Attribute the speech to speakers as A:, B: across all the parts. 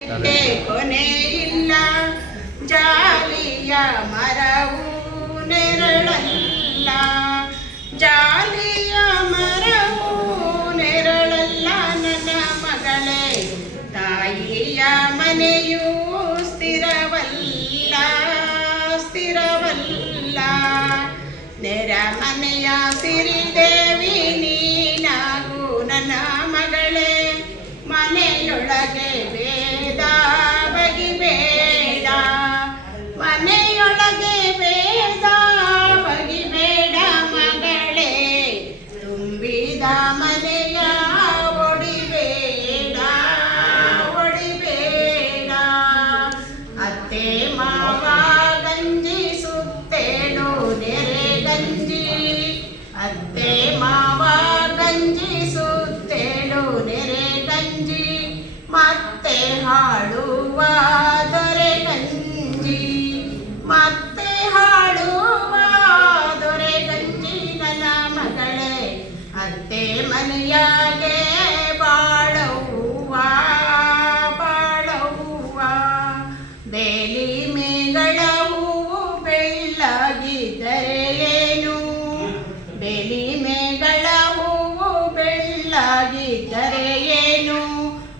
A: ಕೊನೆ ಇಲ್ಲ ಜಾಲಿಯ ಮರವು ನೆರಳಲ್ಲ. ಜಾಲಿಯ ಮರವು ನೆರಳಲ್ಲ. ನನ್ನ ಮಗಳೇ, ತಾಯಿಯ ಮನೆಯೂ ಸ್ಥಿರವಲ್ಲ. ಸ್ಥಿರವಲ್ಲ. ನೆರ ಮನೆಯ ಸಿರಿದೇವಿ, ನೀನಾಗು ನನ್ನ ಮಗಳೇ. ಮನೆಯೊಳಗೆ ಹಾಡುವ ದೊರೆ ಗಂಜಿ, ಮತ್ತೆ ಹಾಡುವ ದೊರೆ ಗಂಜಿ ನನ್ನ ಮಗಳೇ. ಅತ್ತೆ ಮನೆಯಾಗೆ ಬಾಳವ್ವ ಬಾಳವ್ವ. ಬೇಲಿ ಮೇಗಳವು ಹೂವು ಬೆಳ್ಳಗಿದ್ದರೆ ಏನು? ಬೇಲಿ ಮೇಗಳ ಹೂವು ಬೆಳ್ಳಗಿದ್ದರೆ ಏನು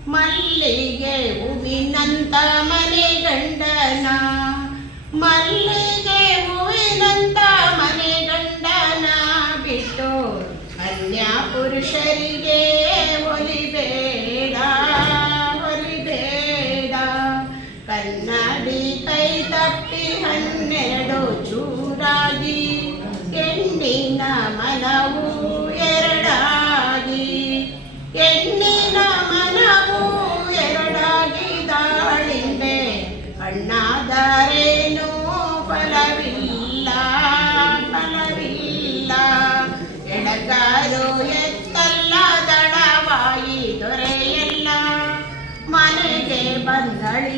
A: ಮಲ್ಲಿಗೆ ಹೂವಿನಂತ ಮನೆ ಗಂಡನ ಮಲ್ಲಿಗೆ ಹೂವಿನಂತ ಮನೆ ಗಂಡನ ಬಿಟ್ಟು ಅನ್ಯ ಪುರುಷರಿಗೆ ಒಲಿಬೇಡ ಒಲಿಬೇಡ ಕನ್ನಡಿ ಕೈ ತಪ್ಪಿ ಹನ್ನೆರಡು ಚೂರಾಗಿ ಹೆಣ್ಣಿನ ಮನವು ಎರಡಾಗಿ, ಹೆಣ್ಣಿನ ಮನವು ಎರಡಾಗಿ ದಾಳಿಂಬೆ ಅಣ್ಣಾದರೇನು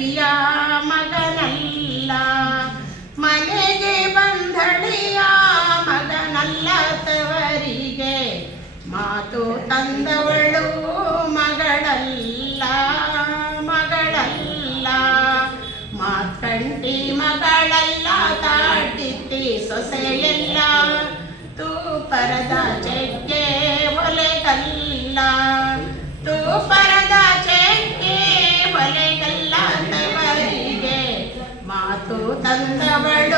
A: ಬಂದಳಿಯ ಮಗನಲ್ಲ, ಮನೆಗೆ ಬಂದಳಿಯ ಮಗನಲ್ಲ ತವರಿಗೆ ಮಾತು ತಂದವಳು ಮಗಳಲ್ಲ ಮಗಳಲ್ಲ. ಮಾತಂಟಿ ಮಗಳಲ್ಲ ತಾಟಿತ್ತಿ ಸೊಸೆಯಲ್ಲ, ತೂ ಚೆಕ್ಕೆ ಒಲೆಗಲ್ಲ ತವರಿಗೆ ಮಾತು ತಂದವಳು